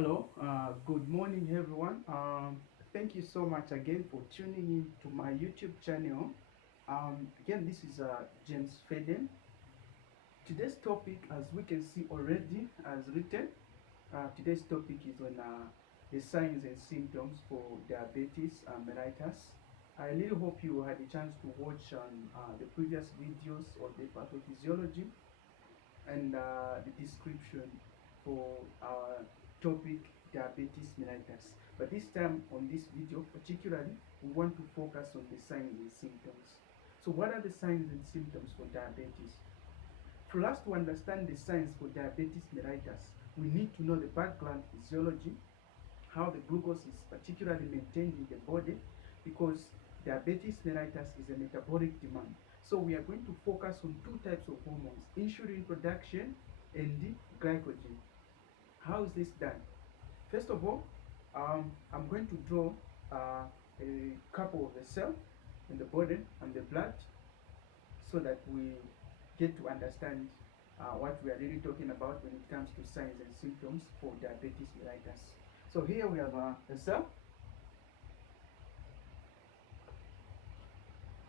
Hello, good morning, everyone. Thank you so much again for tuning in to my YouTube channel. Again, this is James Fayden. Today's topic, as we can see already, as written, today's topic is on the signs and symptoms for diabetes mellitus. I really hope you had a chance to watch the previous videos of the pathophysiology and the description for our topic diabetes mellitus. But this time on this video particularly, we want to focus on the signs and symptoms. So what are the signs and symptoms for diabetes? For us to understand the signs for diabetes mellitus, we need to know the background physiology, how the glucose is particularly maintained in the body, because diabetes mellitus is a metabolic demand. So we are going to focus on two types of hormones, insulin production and the glycogen. How is this done? First of all, I'm going to draw a couple of the cell in the body and the blood so that we get to understand what we are really talking about when it comes to signs and symptoms for diabetes mellitus. So here we have a cell.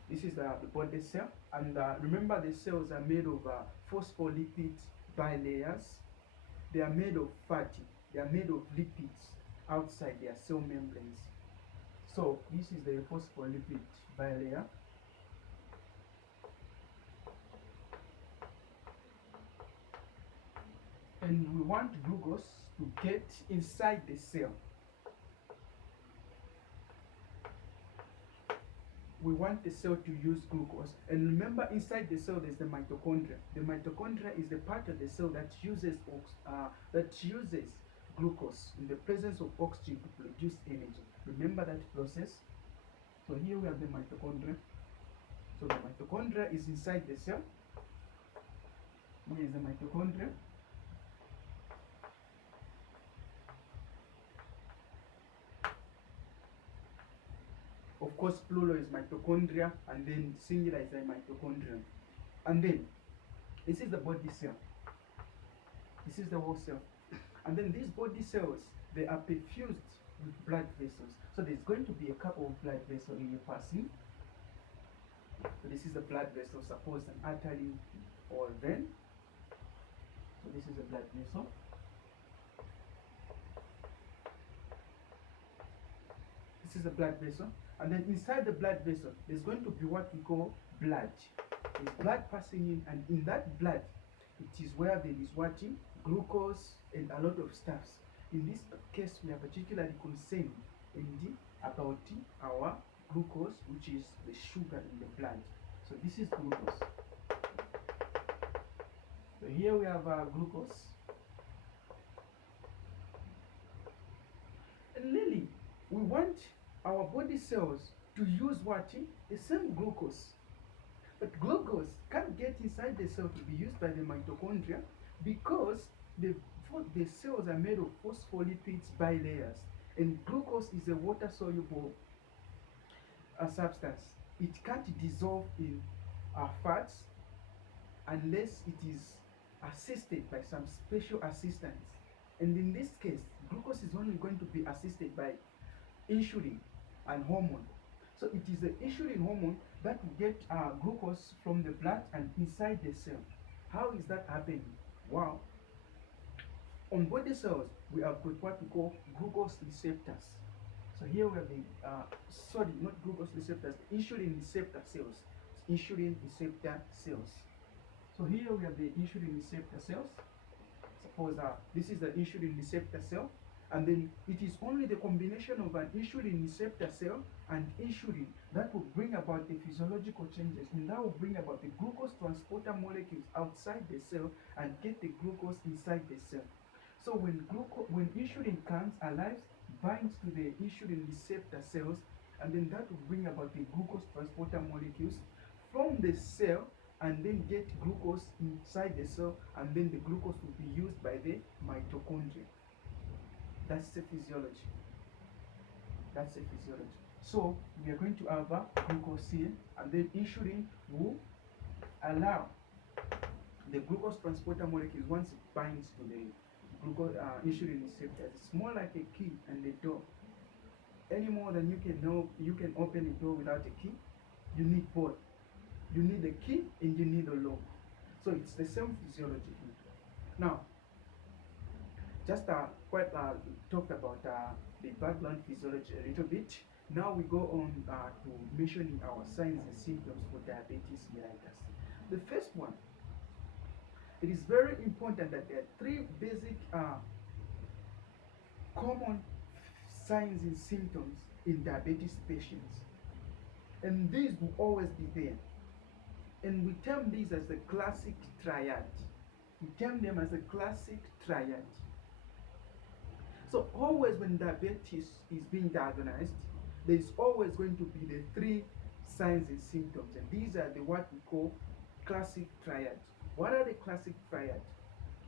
This is the body cell, and remember the cells are made of phospholipid bilayers. They are made of fatty, they are made of lipids outside their cell membranes. So this is the phospholipid bilayer. And we want glucose to get inside the cell. We want the cell to use glucose. And remember, inside the cell there's the mitochondria. The mitochondria is the part of the cell that uses glucose in the presence of oxygen to produce energy. Remember that process? So here we have the mitochondria. So the mitochondria is inside the cell. Here is the mitochondria. Of course, plural is mitochondria, and then singular is a mitochondrion. And then, this is the body cell. This is the whole cell. And then these body cells, they are perfused with blood vessels. So there's going to be a couple of blood vessels in your passing. So this is the blood vessel, suppose an artery or vein. So this is a blood vessel. This is a blood vessel. And then inside the blood vessel, there's going to be what we call blood. There's blood passing in, and in that blood, it is where there is what? Glucose and a lot of stuffs. In this case, we are particularly concerned about our glucose, which is the sugar in the blood. So this is glucose. So here we have glucose. And really, we want our body cells to use what? The same glucose. But glucose can't get inside the cell to be used by the mitochondria because the cells are made of phospholipids bilayers, and glucose is a water-soluble substance. It can't dissolve in fats unless it is assisted by some special assistance. And in this case, glucose is only going to be assisted by insulin and hormone. So it is the insulin hormone that will get glucose from the blood and inside the cell. How is that happening? Wow. On body cells, we have got what we call glucose receptors. So here we have the, not glucose receptors, insulin receptor cells. Insulin receptor cells. So here we have the insulin receptor cells. Suppose this is the insulin receptor cell. And then it is only the combination of an insulin receptor cell and insulin that will bring about the physiological changes, and that will bring about the glucose transporter molecules outside the cell and get the glucose inside the cell. So when insulin comes, arrives, binds to the insulin receptor cells, and then that will bring about the glucose transporter molecules from the cell and then get glucose inside the cell, and then the glucose will be used by the mitochondria. That's the physiology. That's the physiology. So we are going to have glucose here, and then insulin will allow the glucose transporter molecules, once it binds to the insulin receptors. It's more like a key and a door. Any more than you can open a door without a key. You need both. You need a key and you need a lock. So it's the same physiology. Now, just quite talked about the background physiology a little bit. Now we go on to mentioning our signs and symptoms for diabetes mellitus. The first one, it is very important that there are three basic common signs and symptoms in diabetes patients, and these will always be there. And we term these as the classic triad. We term them as the classic triad. So always when diabetes is being diagnosed, there is always going to be the three signs and symptoms, and these are the what we call classic triad. What are the classic triad?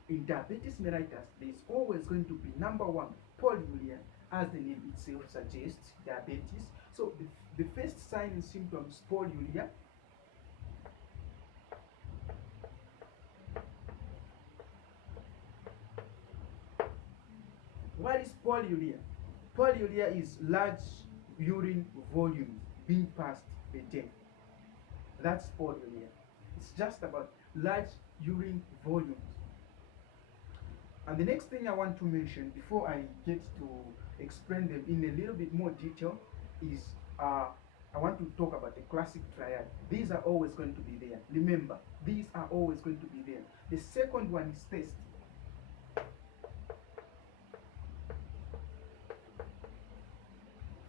In diabetes mellitus, there is always going to be number one, polyuria, as the name itself suggests, diabetes. So the first sign and symptoms, polyuria. What is polyuria? Polyuria is large urine volumes being passed per day. That's polyuria. It's just about large urine volumes. And the next thing I want to mention before I get to explain them in a little bit more detail is I want to talk about the classic triad. These are always going to be there. Remember, these are always going to be there. The second one is thirst.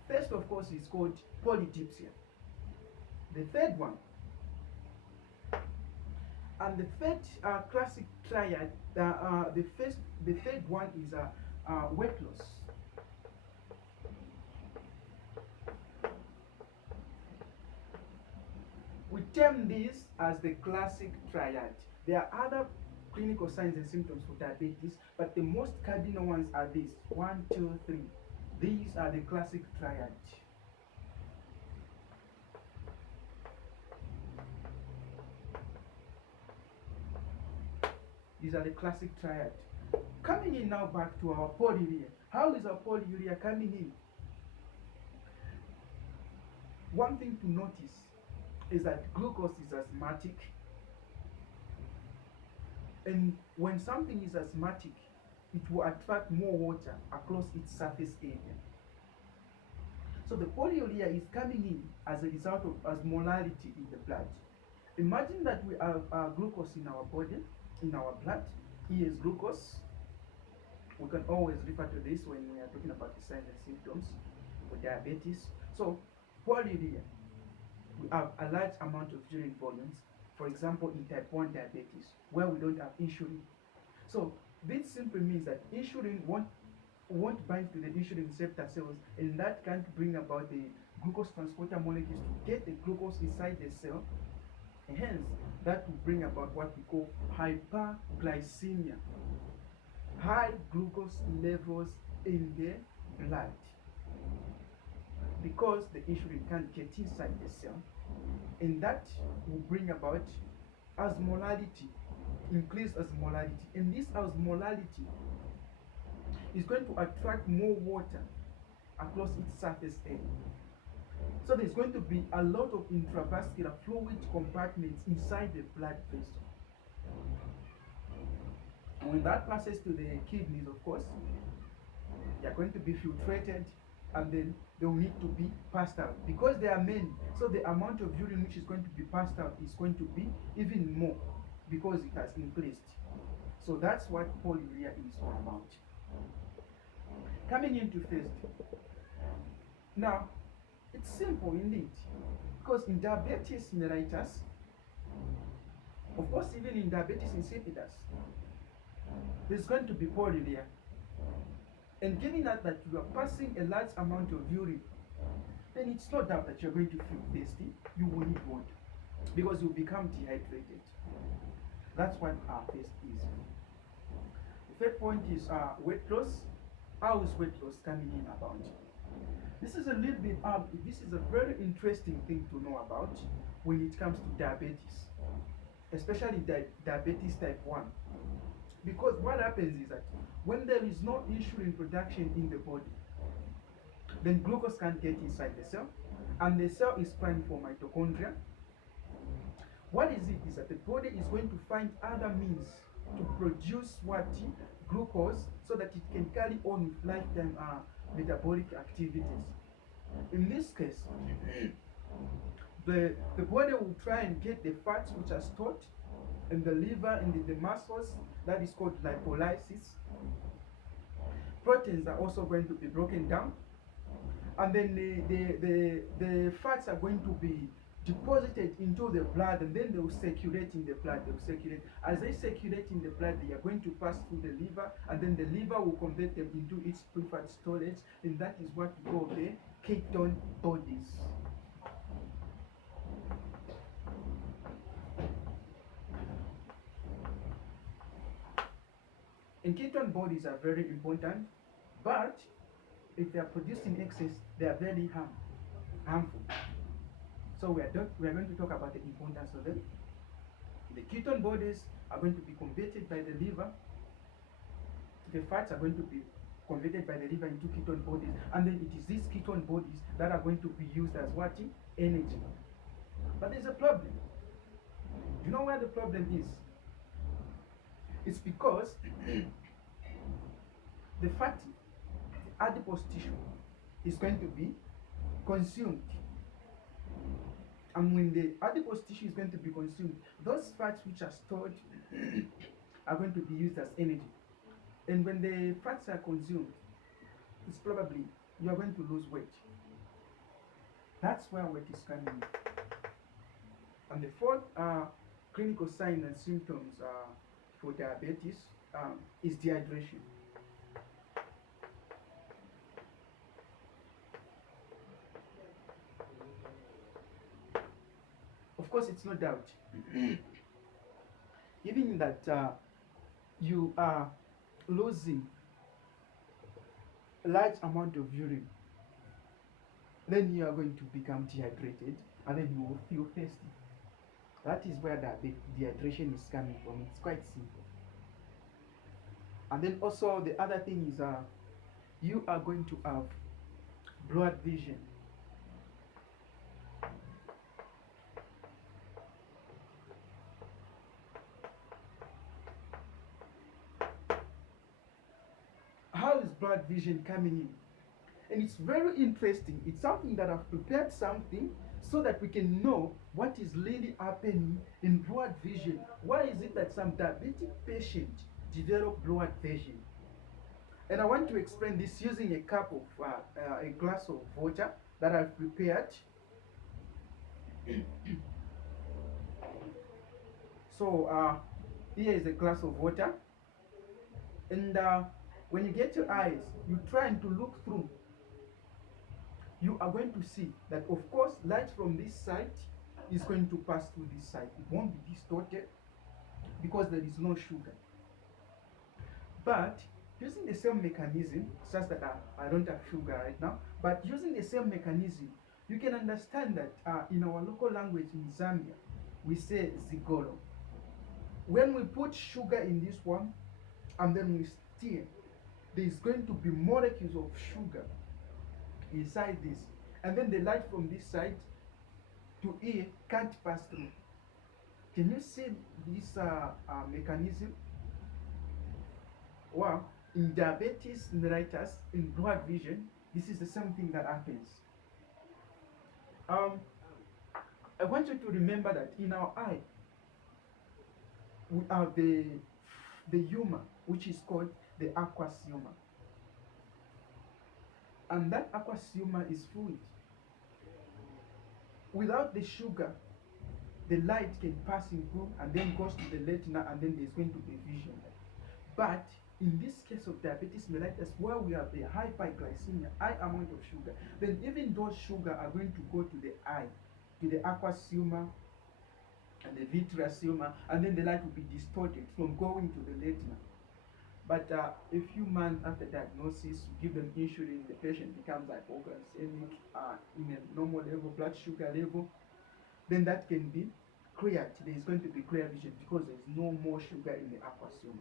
First, of course, is called polydipsia. The third one, and the third classic triad, the third one is weight loss. We term this as the classic triad. There are other clinical signs and symptoms for diabetes, but the most cardinal ones are these: 1, 2, 3. These are the classic triad. These are the classic triad. Coming in now back to our polyuria. How is our polyuria coming in? One thing to notice is that glucose is asthmatic. And when something is asthmatic, it will attract more water across its surface area. So the polyuria is coming in as a result of osmolarity in the blood. Imagine that we have glucose in our body, in our blood. Here is glucose. We can always refer to this when we are talking about the signs and symptoms for diabetes. So polyuria, we have a large amount of urine volumes, for example in type 1 diabetes, where we don't have insulin. So this simply means that insulin won't bind to the insulin receptor cells, and that can't bring about the glucose transporter molecules to get the glucose inside the cell, and hence that will bring about what we call hyperglycemia, high glucose levels in the blood, because the insulin can't get inside the cell, and that will bring about osmolarity, increased osmolarity, and this osmolarity is going to attract more water across its surface area. So there's going to be a lot of intravascular fluid compartments inside the blood vessel. And when that passes to the kidneys, of course, they are going to be filtrated, and then they will need to be passed out because they are many. So the amount of urine which is going to be passed out is going to be even more because it has increased. So that's what polyuria is all about. Coming into thirst. Now, it's simple indeed, because in diabetes mellitus, of course, even in diabetes insipidus, there's going to be polyuria. And given that you are passing a large amount of urine, then it's no doubt that you're going to feel thirsty. You will need water because you'll become dehydrated. That's what our thirst is. The third point is weight loss. How is weight loss coming in about? This is a little bit this is a very interesting thing to know about when it comes to diabetes, especially diabetes type 1. Because what happens is that when there is no insulin production in the body, then glucose can't get inside the cell, and the cell is crying for mitochondria. What is it? Is that the body is going to find other means to produce what? Glucose, so that it can carry on with lifetime metabolic activities. In this case, the body will try and get the fats which are stored in the liver and in the muscles, that is called lipolysis. Proteins are also going to be broken down, and then the fats are going to be deposited into the blood, and then they will circulate in the blood. They will circulate. As they circulate in the blood, they are going to pass through the liver, and then the liver will convert them into its preferred storage, and that is what we call the ketone bodies. And ketone bodies are very important, but if they are produced in excess, they are very harmful. So we are going to talk about the importance of them. The ketone bodies are going to be converted by the liver. The fats are going to be converted by the liver into ketone bodies, and then it is these ketone bodies that are going to be used as what? Energy. But there's a problem. Do you know where the problem is? It's because the fatty adipose tissue is going to be consumed. And when the adipose tissue is going to be consumed, those fats which are stored are going to be used as energy. And when the fats are consumed, it's probably you are going to lose weight. That's where weight is coming in. And the fourth clinical signs and symptoms for diabetes is dehydration. Of course, it's no doubt. Even that you are losing a large amount of urine, then you are going to become dehydrated, and then you will feel thirsty. That is where the dehydration is coming from. It's quite simple. And then also the other thing is you are going to have blurred vision. How is blurred vision coming in? And it's very interesting. It's something that I've prepared something so that we can know what is really happening in blurred vision. Why is it that some diabetic patients develop blurred vision? And I want to explain this using a cup of a glass of water that I've prepared. So here is a glass of water, and when you get your eyes, you try to look through. You are going to see that, of course, light from this side is going to pass through this side. It won't be distorted because there is no sugar. But using the same mechanism, such that I don't have sugar right now, but using the same mechanism, you can understand that in our local language in Zambia, we say zigolo. When we put sugar in this one, and then we stir, there is going to be molecules of sugar inside this, and then the light from this side to here can't pass through. Can you see this mechanism? Well, in diabetes mellitus, in blurred vision, this is the same thing that happens. I want you to remember that in our eye, we have the humor, which is called the aqueous humor. And that aqueous humor is fluid. Without the sugar, the light can pass in through and then goes to the retina, and then there's going to be vision. But in this case of diabetes mellitus, where we have a hyperglycemia, high amount of sugar, then even those sugar are going to go to the eye, to the aqueous humor and the vitreous humor, and then the light will be distorted from going to the retina. But a few months after diagnosis, you give them insulin, the patient becomes hypoglycemic in a normal level, blood sugar level, then that can be cleared. There is going to be clear vision because there is no more sugar in the aqueous humor.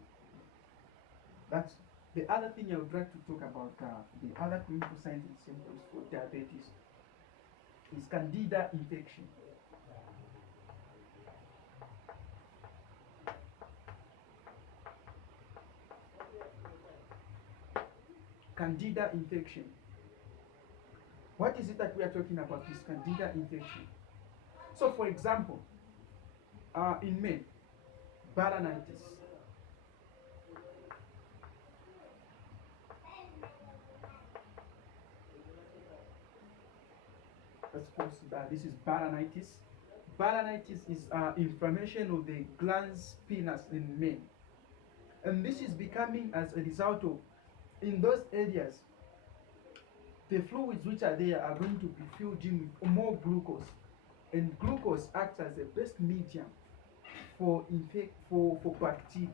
The other thing I would like to talk about, the other clinical signs and symptoms for diabetes is Candida infection. Candida infection. What is it that we are talking about? Is Candida infection. So, for example, in men, balanitis. Of course, this is balanitis. Balanitis is inflammation of the glans penis in men, and this is becoming as a result of, in those areas, the fluids which are there are going to be filled in with more glucose, and glucose acts as the best medium for bacteria.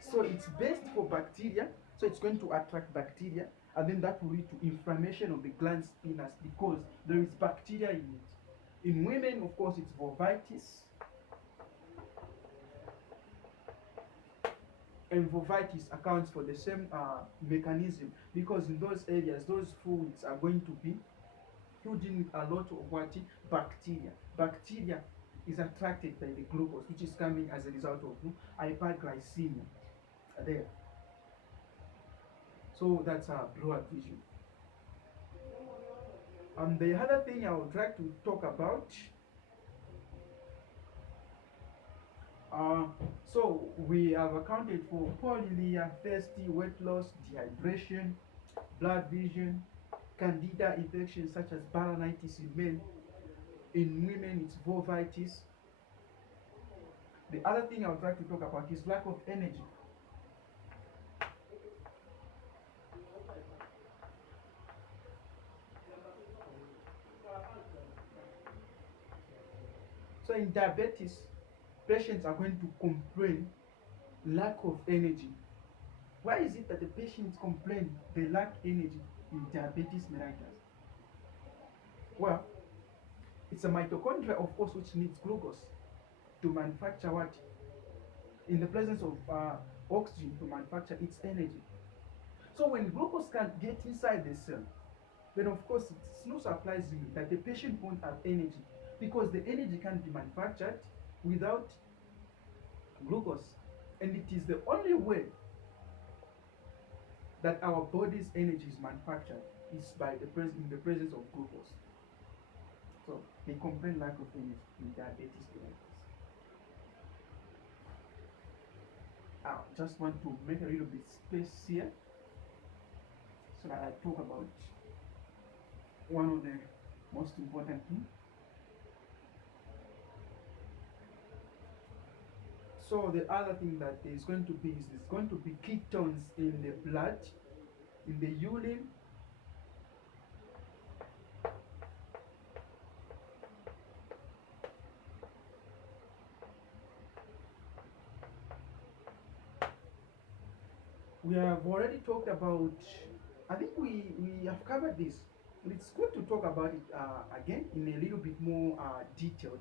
So it's best for bacteria, so it's going to attract bacteria, and then that will lead to inflammation of the glans penis because there is bacteria in it. In women, of course, it's vulvitis, and vulvitis accounts for the same mechanism, because in those areas, those fluids are going to be filled in with a lot of what? Bacteria. Bacteria is attracted by the glucose, which is coming as a result of hyperglycemia there. So that's our blood vision. The other thing I would like to talk about, so we have accounted for polyuria, thirsty, weight loss, dehydration, blood vision, Candida infections such as balanitis in men. In women, it's vulvitis. The other thing I would like to talk about is lack of energy. So in diabetes, patients are going to complain lack of energy. Why is it that the patients complain they lack energy in diabetes mellitus? Well, it's a mitochondria, of course, which needs glucose to manufacture what? In the presence of oxygen to manufacture its energy. So when glucose can't get inside the cell, then of course it's no surprising that the patient won't have energy, because the energy can't be manufactured without glucose. And it is the only way that our body's energy is manufactured is by in the presence of glucose. So they complain lack of energy in diabetes mellitus. I just want to make a little bit space here so that I talk about one of the most important things. So the other thing that is going to be is there's going to be ketones in the blood, in the urine, we have already talked about, I think we have covered this. It's good to talk about it again in a little bit more detailed,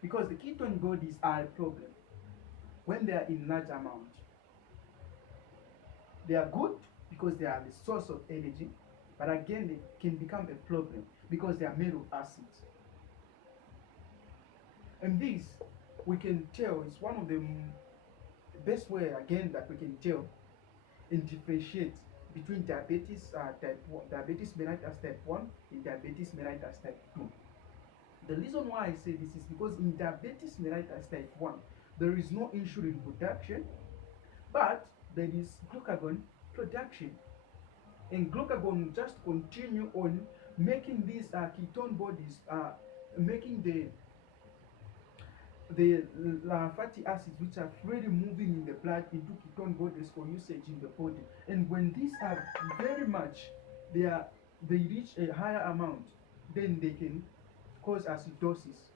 because the ketone bodies are a problem when they are in large amount. They are good because they are the source of energy, but again they can become a problem because they are made of acids. And this, we can tell, is one of the best way again that we can tell and differentiate between diabetes diabetes mellitus type 1 and diabetes mellitus type 2. The reason why I say this is because in diabetes mellitus type 1, there is no insulin production, but there is glucagon production. And glucagon will just continue on making these ketone bodies, making the fatty acids which are freely moving in the blood into ketone bodies for usage in the body. And when these are very much, they reach a higher amount, then they can cause acidosis.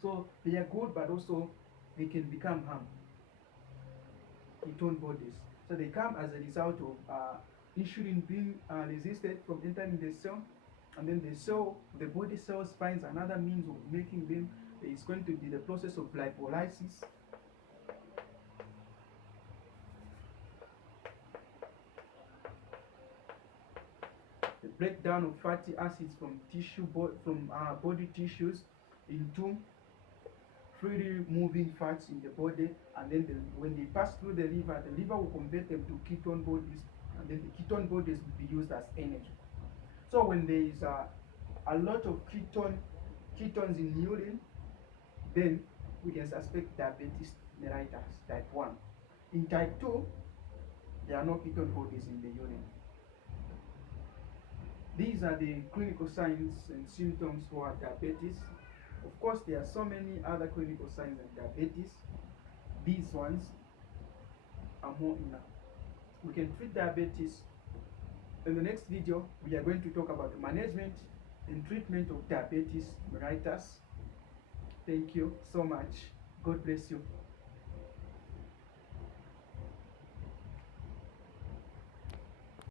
So they are good, but also they can become harm. Ketone bodies. So they come as a result of insulin being resisted from entering the cell, and then the body cells finds another means of making them. It's going to be the process of lipolysis. breakdown of fatty acids from body tissues into freely moving fats in the body, and then when they pass through the liver will convert them to ketone bodies, and then the ketone bodies will be used as energy. So when there is a lot of ketones in urine, then we can suspect diabetes mellitus type 1. In type 2, there are no ketone bodies in the urine. These are the clinical signs and symptoms for diabetes. Of course, there are so many other clinical signs of diabetes. These ones are more enough. We can treat diabetes. In the next video, we are going to talk about the management and treatment of diabetes mellitus. Thank you so much. God bless you.